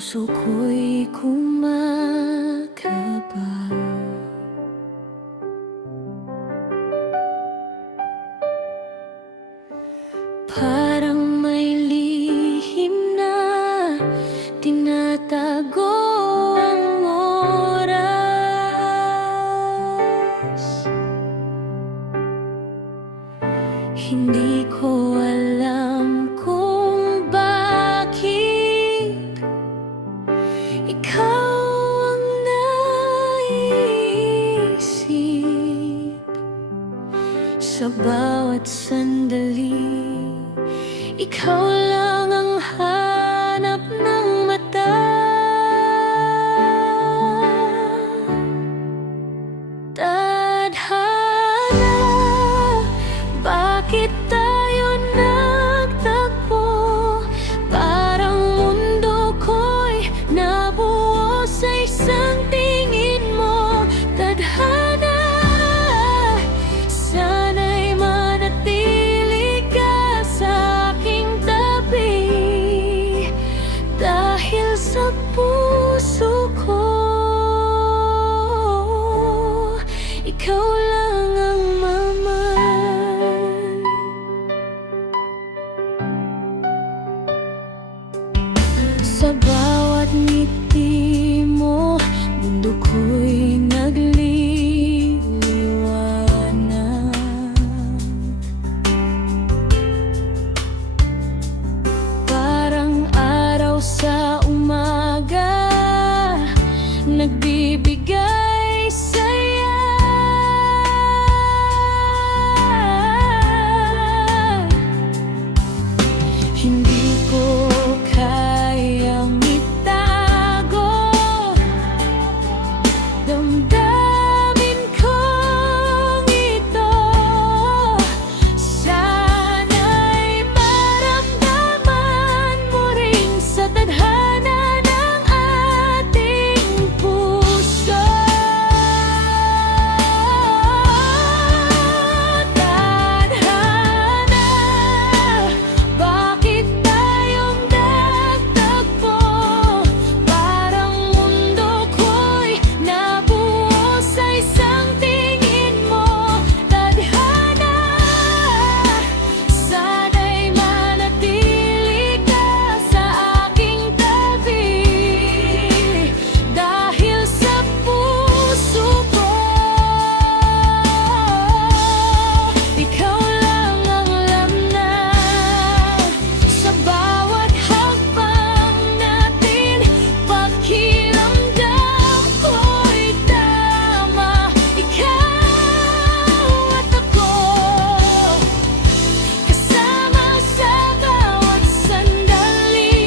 puso ko'y kumakaba. Parang may lihim na tinatago ang oras. Hindi ko alam kung bakit ikaw ang naisip sa bawat sandali. Ikaw lang ang hanap ng mata. Tadhana, bakit tayo nagtagpo? Parang mundo ko'y nabuo sa isang tingin mo. Tadhana, sana'y manatili ka sa aking tabi, dahil sa puso ko ikaw lang ang maman. Sa bawat ngiti mo, mundo ko'y nagliliwanag. Parang araw sa umaga, nagbibigay saya. Hindi ko kayang itago, damdamin kong ito. Sana'y maramdaman mo rin sa tadhana ng ating puso. Tadhana, bakit tayong nagtagpo? Parang mundo ko'y nabuo sa isang tingin mo. Tadhana, sana'y manatili ka sa aking tabi, dahil sa puso ko ikaw lang ang laman. Sa bawat hakbang natin, pakiramdam ko'y tama. Ikaw at ako, kasama sa bawat sandali.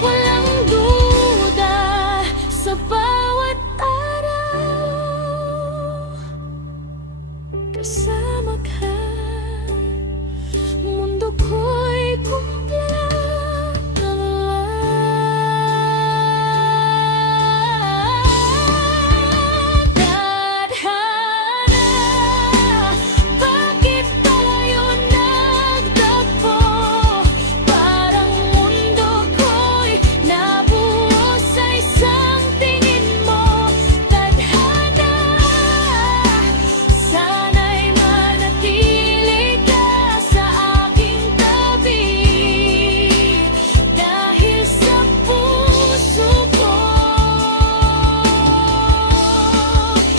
Walang duda, sa bawat araw kasama ka, mundo ko'y kumpleto na. Tadhana, bakit tayo nagtagpo? Parang mundo ko'y nabuo sa isang tingin mo. Tadhana, sana'y manatili ka sa aking tabi, dahil sa puso ko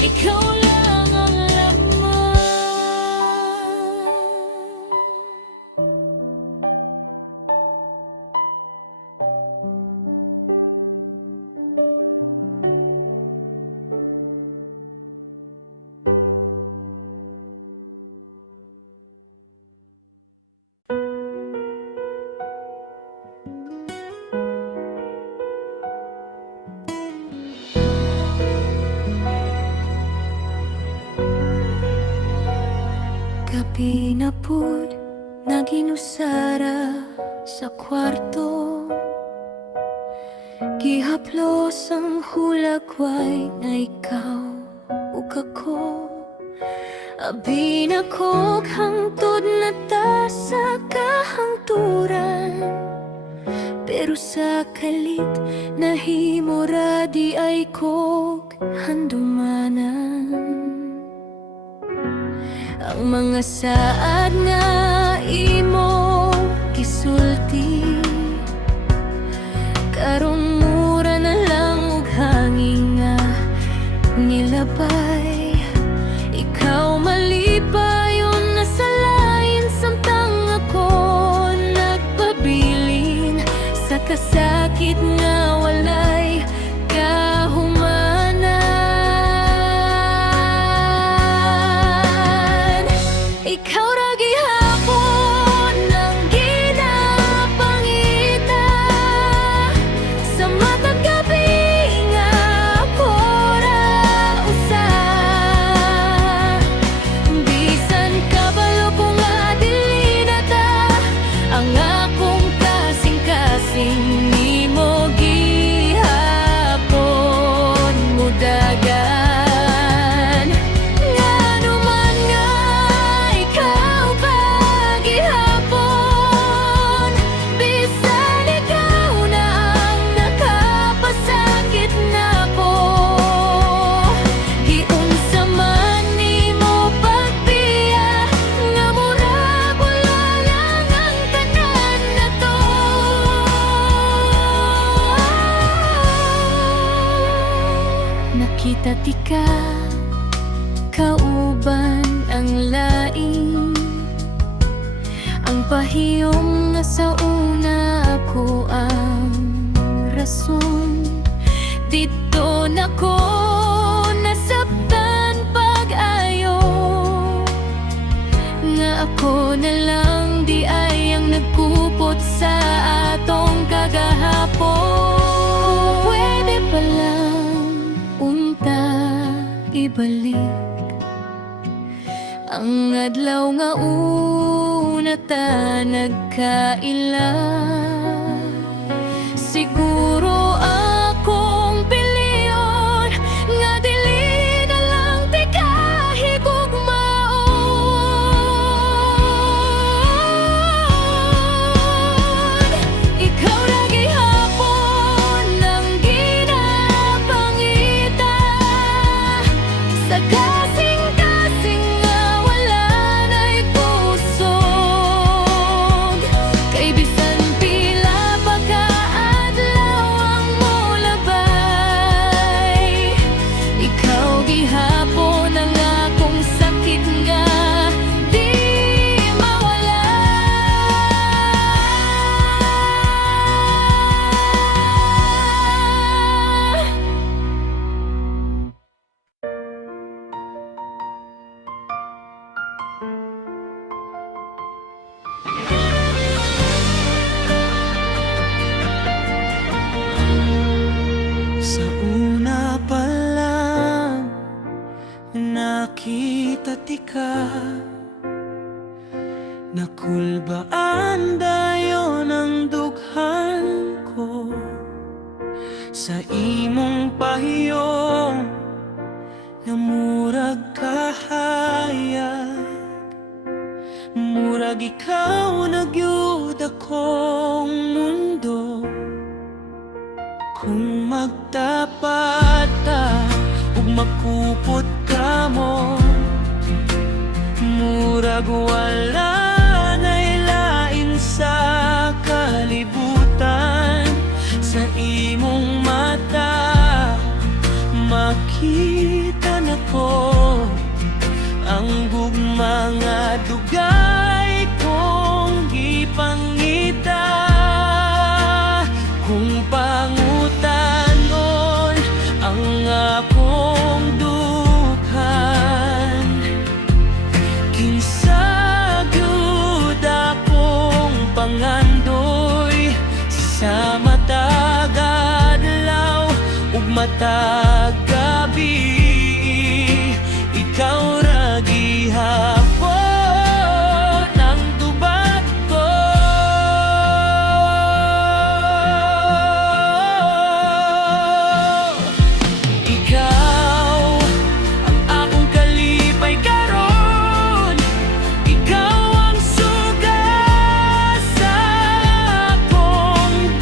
ikaw lang ang laman. Gabi na pud naginusara sa kwarto, gihaplos ang hulagway na ikaw ug ako. Abi na kog hangtod na ta sa kahangturan, pero sa kalit nahimura di ay kog handumanan. Ang mga saad nga imo gisulti karong mura na lang ug hangin nga nilabay. Ikaw malipayon na sa lain samtang ako nagpabilin sa kasakit nga walay kahumanan. Ikaw ra gihapon ang ginapangita sa matag gabi nga ako ra usa. Bisan kabalo ko nga dili na ta ang akong kasing-kasing nimo gihapon mudagan. Ngano man nga ikaw pa gihapon, bisan ikaw na ang nakapasakit nako. Giunsa man nimo pagbiya nga murag wala lang ang tanan nato. Nakita ti ka kauban ang lain, ang pahiyom nga sa una ako ang rason. Dito nako nasabtan pag-ayo nga ako na lang di ay ang nagkupot sa atong kagahapon. Pwede pa lang unta ibalik ang adlaw nga una ta nagkaila. Siguro akong piliyon nga dili na lang ti kahigugmaon. Ikaw ra gihapon ang ginapangita sa kasing-kasing nga wala na'y kusog. Kay bisan pila pa ka adlaw ang molabay, ikaw gihapon ang akong sakit nga di mawala. Sa una pa lang nakita ti ka, nakulbaan dayon ang dughan ko sa imong pahiyom na murag kahayag. Murag ikaw nagyud akong mundo. Kung magtapat ta ug makupot ka mo, murag wala na'y lain sa kalibutan. Sa imong mata makita na ko ang gugma nga dugay kong gipangita. Kung pangutanon ang akong dughan, kinsa gyud akong pangandoy sa matag adlaw ug matag gabi. Ikaw ra gihapon ang tubag ko. Ikaw ang akong kalipay karon. Ikaw ang suga sa akong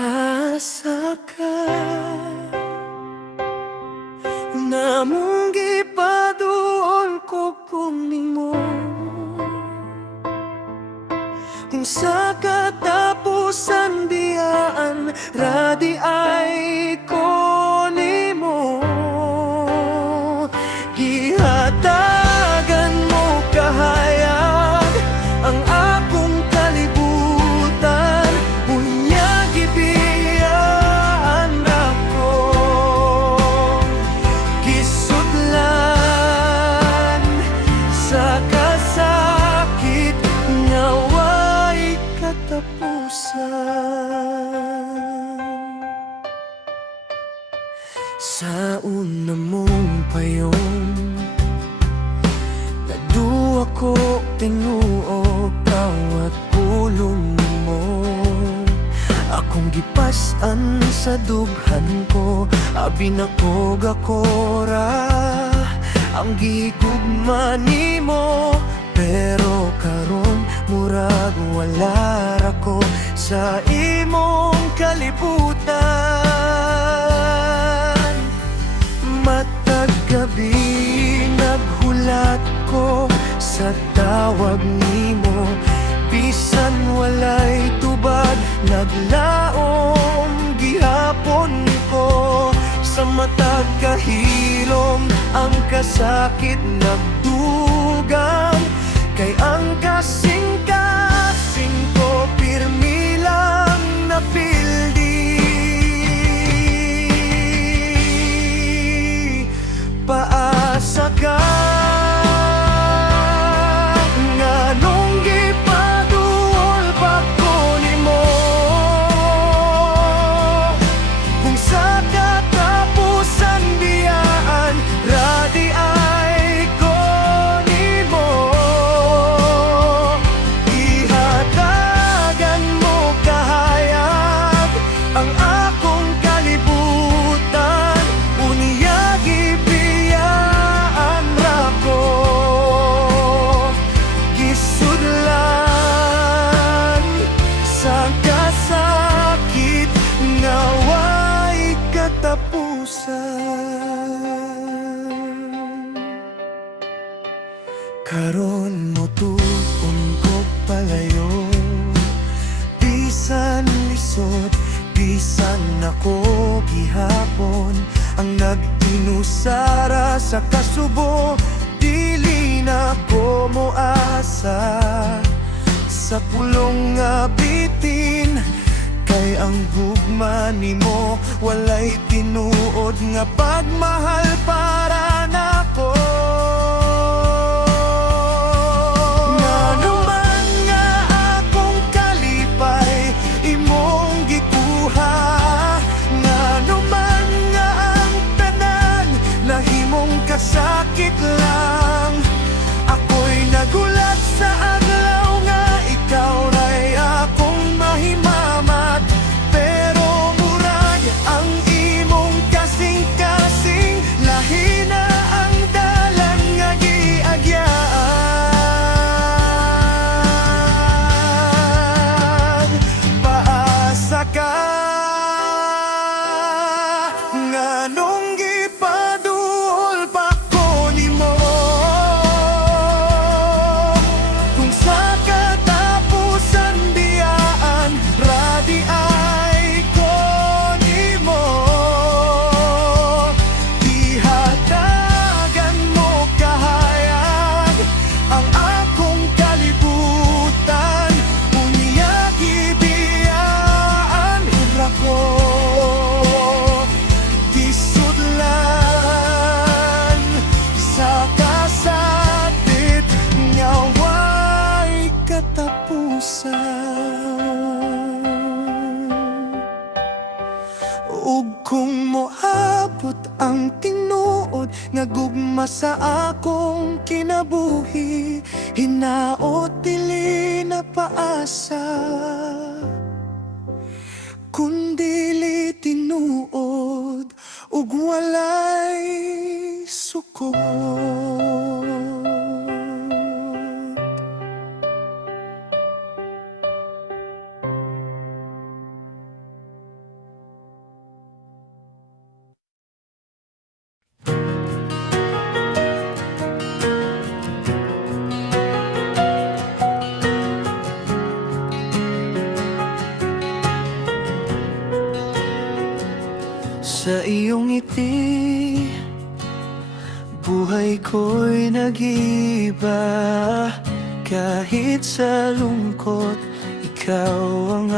Asa ka namong gipaduol ko kuning mo, kung sa katapusan biyaan radi ay ko nimo. Gihatagan mo kahayag ang akong kalibutan, unya gibiyaan ako. Gisudlan sa kasakit nga way katapusan. Sa una mong payon naduwa ko tinuod bawat pulong mo. Akong gipas-an sa dughan ko, abi na ko gakora ang gigugma nimo. Pero karon murag wala ra ko sa imong kalibutan. Matag gabi naghulat ko sa tawag nimo, bisan walay tubag naglaom gihapon ko. Sa matag kahilom ang kasakit nagdugang, kay ang kasing-kasing ko pirmi lang na pildi. Paasa ka nganong gipaduol pa ko nimo, kung sa katapusan biyaan radi ay ko nimo. Ihatagan mo kahayag ang akong kalibutan, unya gibiyaan ra ko. Gisudlan sa kasakit nga way katapusan. Karon mo tuon ko palayo, bisan lisod, bisan ako gihapon ang nag-inusara sa kasubo. Dili na ko moasa sa pulong nga bitin, kay ang gugma nimo walay tinuod nga pagmahal para nako. Nganuman nga akong kalipay imong gikuha, nganuman nga ang tanan nahimong kasakit lang. Ako'y nagulat sa adlaw nga ikaw ra'y akong mahimamat, pero murag ang imong kasing-kasing lahi na ang dalan nga giagyaan. Paasa ka nganong gipaduol pa ko nimo, kung sa katapusan biyaan radi ay ko nimo. Ihatagan mo kahayag ang akong kalibutan, unya gibiyaan ra ko. Gisudlan sa kasakit nga way katapusan. Ug kung moabot ang tinuod nga gugma sa akong kinabuhi, hinaot dili na paasa, kundili tinuod ug walay sukod. iyong ngiti, buhay ko'y nag-iiba. Kahit sa lungkot, ikaw ang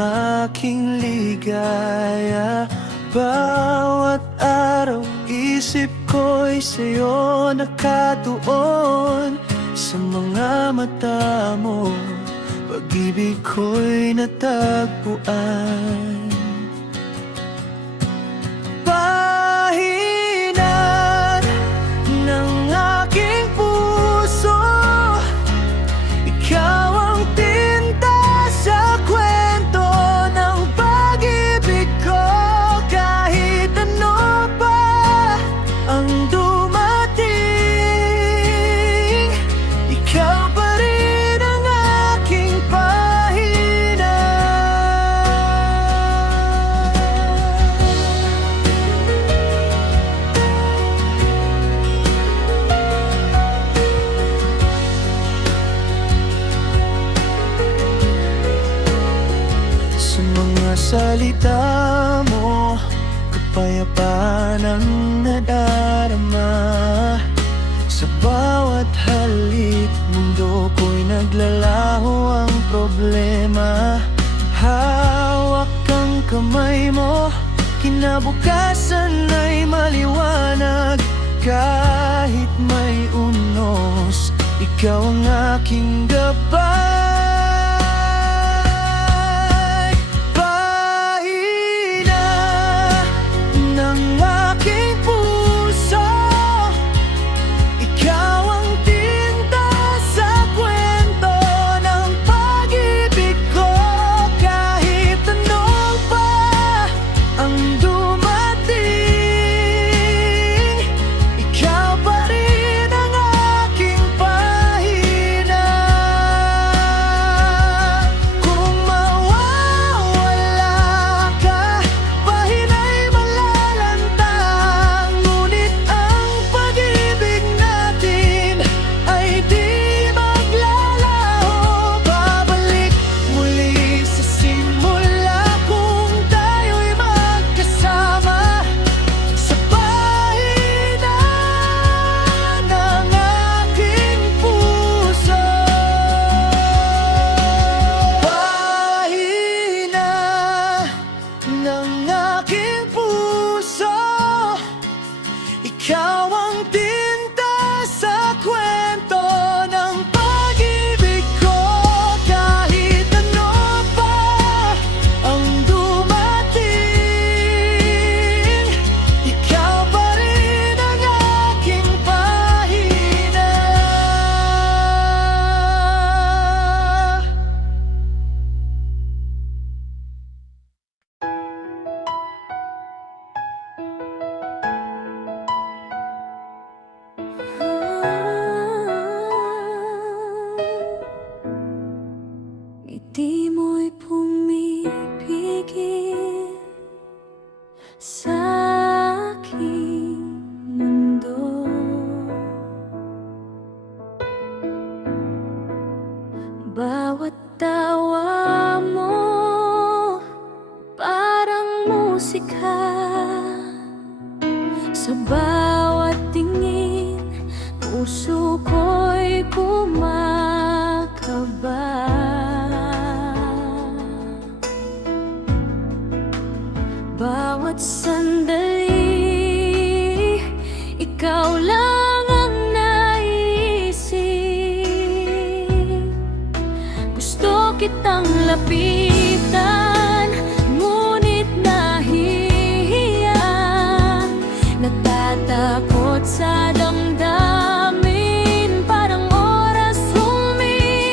aking ligaya. Bawat araw, isip ko'y sa'yo nakatuon. Sa mga mata mo, pag-ibig ko'y natagpuan. Pahinat ng aking puso, ikaw ang tinta sa kwento ng pag-ibig ko. Kahit ano pa ang dumating, ikaw pa rin ang aking pahina. Sa mga salita mo, kapayapaan ang nadarama. Sa bawat halik, mundo ko'y naglalaho ang problema. Hawak ang kamay mo, kinabukasan ay maliwanag. Kahit may unos, ikaw ang aking gabay. Pahina ng aking puso, ikaw ang tinta sa kwento ng pag-ibig ko. Kahit ano pa ang dumating, ikaw pa rin ang aking pahina. Kung mawawala ka, pahina'y malalantang. Ngunit ang pag-ibig natin ay di maglalaho. Babalik muli sa simula kung tayo'y magkasama. Sa pahina ng aking puso, pahina ng aking puso, ikaw ang tinta sa kwento ng pag-ibig ko. Kahit ano pa ang dumating, ikaw pa rin ang aking pahina. Ngiti mo'y pumipigil sa aking mundo. Bawat tawa mo parang musika. Sa bawat tingin, puso ko'y kumakaba. Bawat sandali, ikaw lang ang naisip. Gusto kitang lapitan, ngunit nahihiya. Natatakot sa damdamin, parang oras humihinto.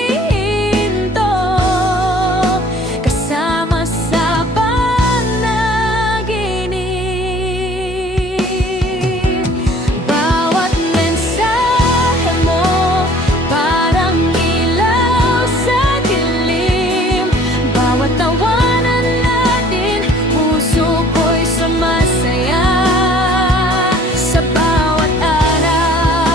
Kasama sa panaginip, bawat mensahe mo parang ilaw sa dilim. Bawat tawanan natin, puso ko'y sumasaya. Sa bawat araw,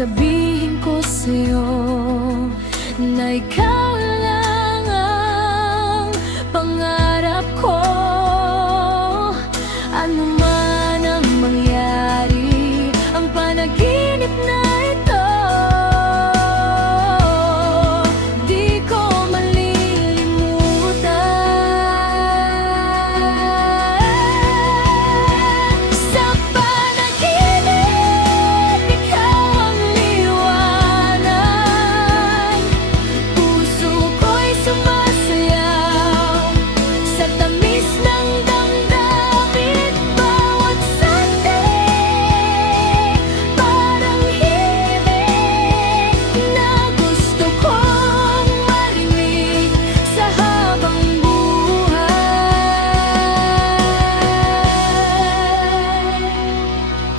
sabihin ko sa'yo na ikaw lang ang pangarap ko. Ano man ang mangyari, ang panaginip na ito di ko malilimutan. Sa panaginip, ikaw ang liwanag. Puso ko'y sumasayaw sa tamis ng damdamin. Bawat sandali parang himig na gusto kong marinig sa habang buhay.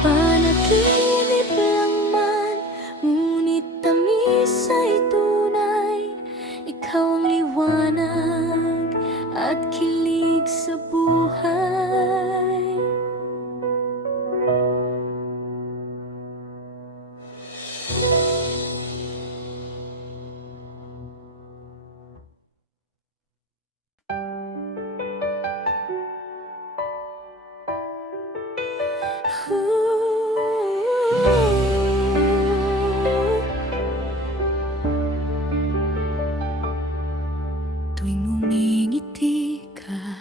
Panaginip lang man, ngunit tamis ay tunay. Ikaw ang liwanag at kilig sa buhay. Tuwing umingiti ka,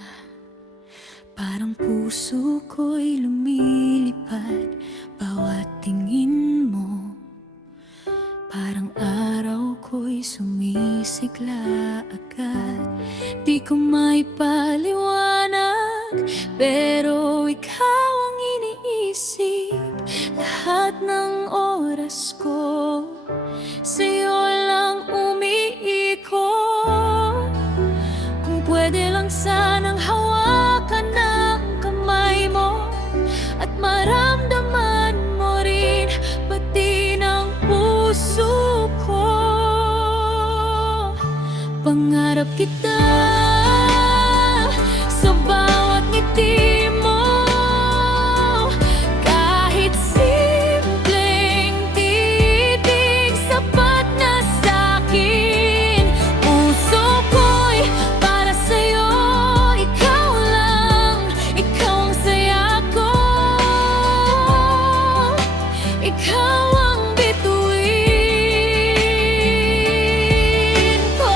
parang puso ko'y lumilipad. Bawat tingin mo, parang araw ko'y sumisigla agad. Di ko maipaliwanag, pero ikaw ang iniisip. Lahat ng oras ko sa'yo lang umiikot. Kung pwede lang sanang hawakan ng kamay mo at maramdaman mo rin pati ng puso ko. Pangarap kita sa bawat ngiti mo, kahit simpleng titig sapat na sa'kin. Puso ko'y para sa'yo, ikaw lang, ikaw ang saya ko. Ikaw ang bituin ko.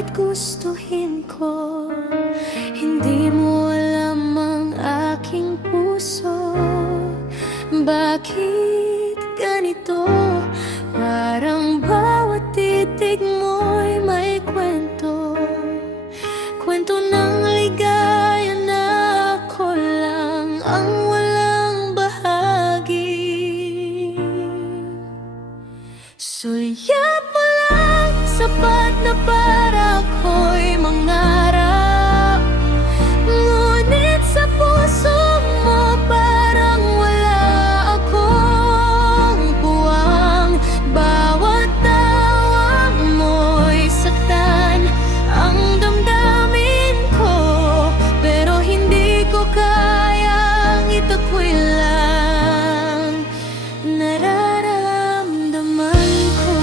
kahit gustuhin ko. Hindi mo alam ang aking puso. Bakit ganito? Parang bawat titig mo'y may kwento. Kwento ng ligaya na ako lang ang walang bahagi. Sulyap mo lang, sapat na para ako'y mangarap. Ngunit sa puso mo parang wala akong puwang. Bawat tawa mo'y saktan ang damdamin ko, pero hindi ko kayang itakwil lang nararamdaman ko.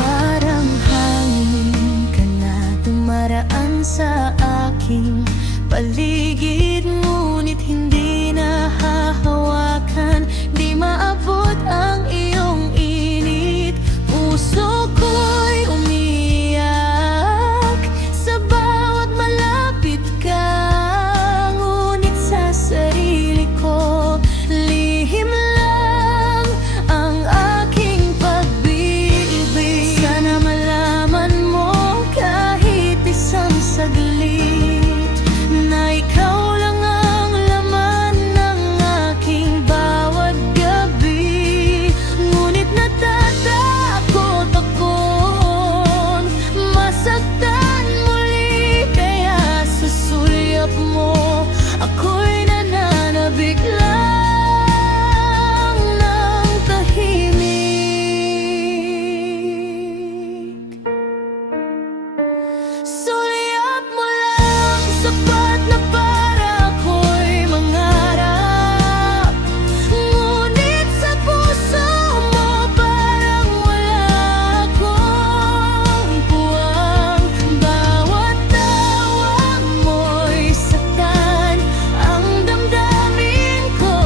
Parang hangin ka na dumaraan sa aking paligid, ngunit hindi nahahawakan. Di maabot ang iyong init. Puso ko'y umiyak sa bawat malapit ka, ngunit sa sarili ko lihim lang ang aking pag-ibig. Sana malaman mo kahit isang saglit na ikaw lang ang laman ng aking bawat gabi. Ngunit natatakot akong masaktan muli, kaya sa sulyap mo ako'y nananabik lang ng tahimik. Sulyap mo lang, sapat na para ako'y mangarap. Ngunit sa puso mo parang wala akong puwang. Bawat tawa mo'y saktan ang damdamin ko,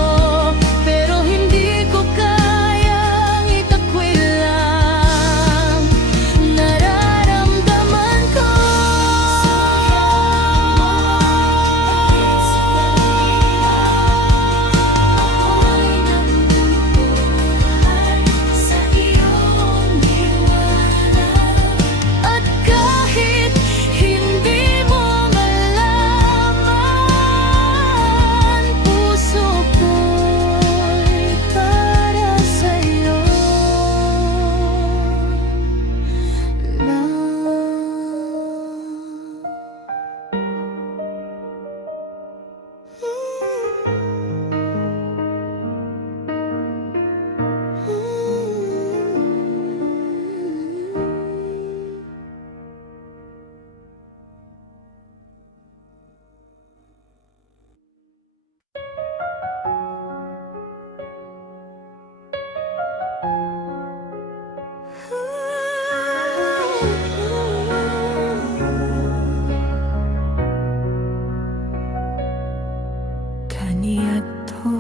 pero hindi ko kayang itakwil lang nararamdaman ko. Ako'y nabubuhay sa iyong liwanag. At kahit hindi mo malaman, puso ko'y para sa'yo lang. Kaniadto,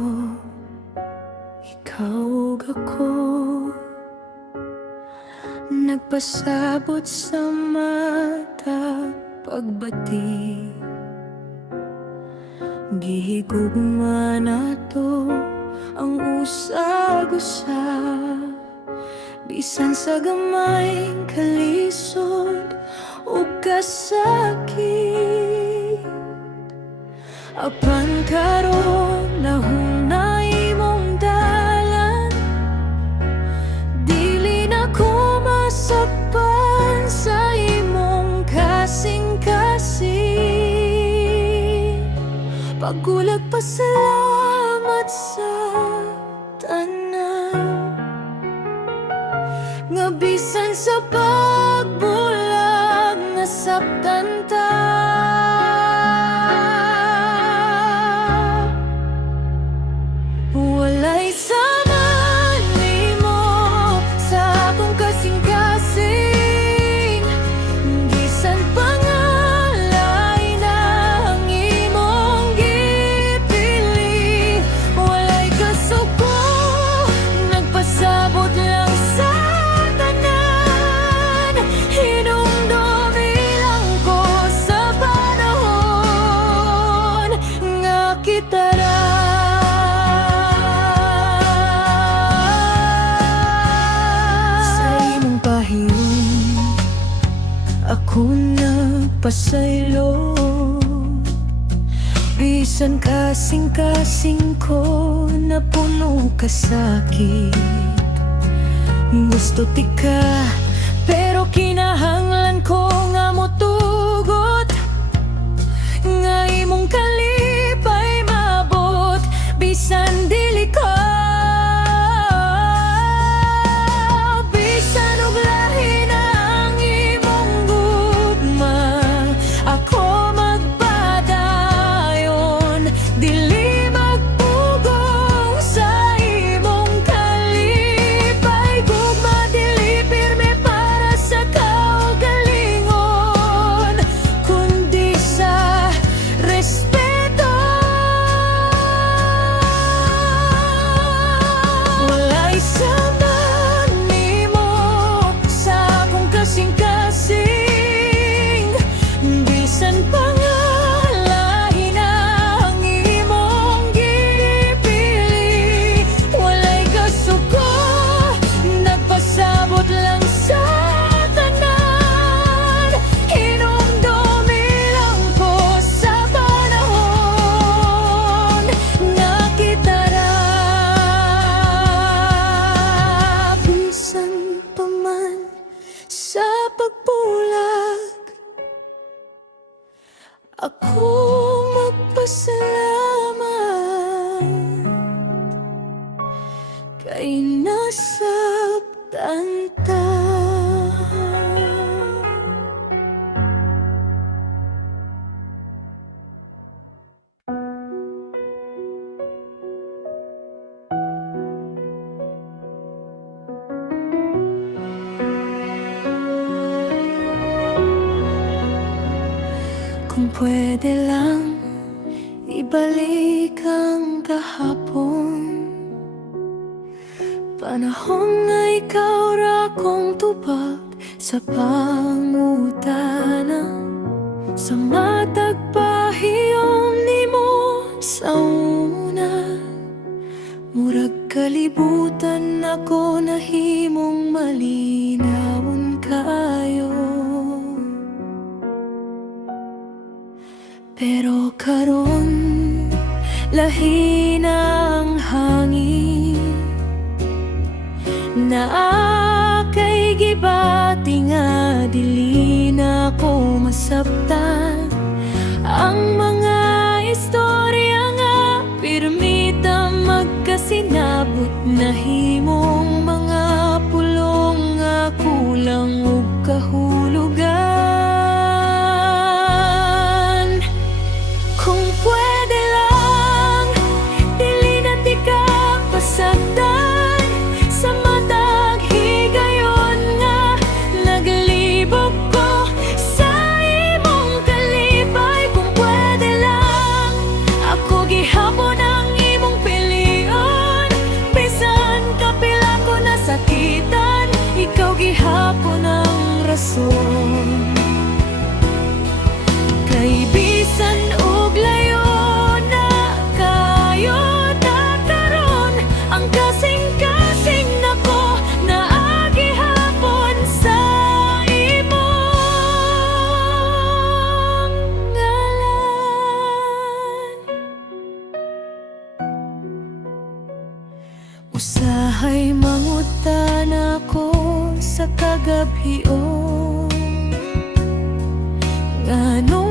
ikaw ug ako, nagpasabot sa mata pagbati. Gihigugma nato ang usag-usa, bisan sa gamay kalisod ug kasakit. Apan karon nahunay mong dalan, dili na ko masakpan sa imong kasing-kasing. Pagulag pasalamat sa tanan, nga bisan sa pagbulag nasaktan ta. Walay sama nimo sa akong kasing-kasing, gisan pangalay na ang magpasaylo. Bisan kasing-kasing ko na puno ka sakit. Gusto ti ka, pero kinahanglan ko nga motugot. Nga imong kalipay mabot, bisan dili ka. Bisan og lahi na ang imong gugma, ako magpadayon. Dili magpugong sa imong kalipay gugma, dili pirme para sa kaugalingon, kundi sa respeto. Walay sama nimo sa akong kasing-kasing, bisan pa nga lahi na ang imong ginipili. Walay kasuko, nagpasabot lang sa tanan. Hinumdumi lang ko sa panahon na kita ra. Bisan pa man sa pagbulag, ako magpasalamat kay nasaktan ta. Kung pwede lang ibalik ang kahapon, panahon nga ikaw ra kong tupag sa pangutana. Sa matag pahiyom nimo sa una, murag kalibutan ako nahimong malinawon kayo. Pero karon lahi na ang hangin, naa kay gibati nga dili na ko masabtan. Ang mga istorya nga pirmita magkasinabot, nahimong mga pulong nga kulang ug kahulugan. Kung pwede lang, dili na ti ka pasagdan sa matag higayon nga naglibog ko sa imong kalipay. Kung pwede lang, ako gihapon ang imong pilion. Bisan kapila ko nasakitan, ikaw gihapon ang rason. Kay bisan og layo na kayo tataron, ang kasing-kasing nako naagi hapon sa imong ngalan. Usahay mangutan ako sa kagabhion, ngano